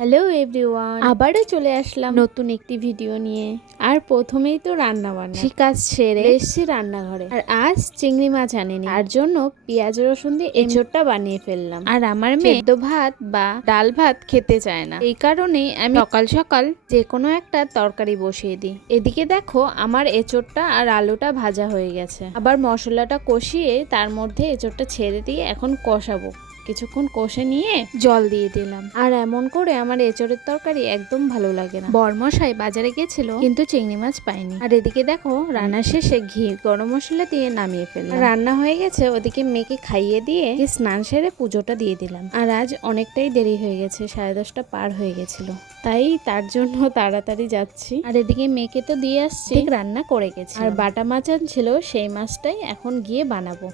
Hello everyone, আবারও চলে আসলাম নতুন একটি ভিডিও নিয়ে। আর প্রথমেই তো রান্না বান্না কাজ সেরে এসেছি রান্নাঘরে। আর আজ চিংড়ি মাছ আনিনি, তার জন্য পেঁয়াজ রসুন দিয়ে এঁচোড়টা বানিয়ে ফেললাম। আর আমার মেয়ে সেদ্ধ ভাত বা ডাল ভাত খেতে চায় না, এই কারণেই আমি সকাল সকাল যে কোনো একটা তরকারি বসিয়ে দিই। এদিকে দেখো আমার এঁচোড়টা আর আলুটা ভাজা হয়ে গেছে। আবার মশলাটা কষিয়ে তার মধ্যে এঁচোড়টা ছেড়ে দিয়ে এখন কষাবো। কিছুক্ষণ কষে নিয়ে জল দিয়ে দিলাম। আর এমন করে আমার এঁচোড়ের তরকারি একদম ভালো লাগে না। বরমশাই বাজারে গেছিল কিন্তু চিংড়ি মাছ পাইনি। আর এদিকে দেখো রান্না শেষে ঘি গরম মশলা দিয়ে নামিয়ে ফেললাম। রান্না হয়ে গেছে, ওদিকে মেয়েকে খাইয়ে দিয়ে স্নান সেরে পুজোটা দিয়ে দিলাম। আর আজ অনেকটাই দেরি হয়ে গেছে, 10:30 পার হয়ে গেছিল, তাই তার জন্য তাড়াতাড়ি যাচ্ছি। আর এদিকে মেয়েকে তো দিয়ে আসছি, রান্না করে গেছি। আর বাটা মাছ ছিল, সেই মাছটাই এখন গিয়ে বানাবো।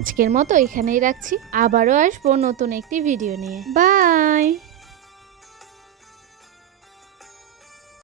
আজকের মতো এখানেই রাখছি, আবারও আসবো নতুন একটি ভিডিও নিয়ে। বাই।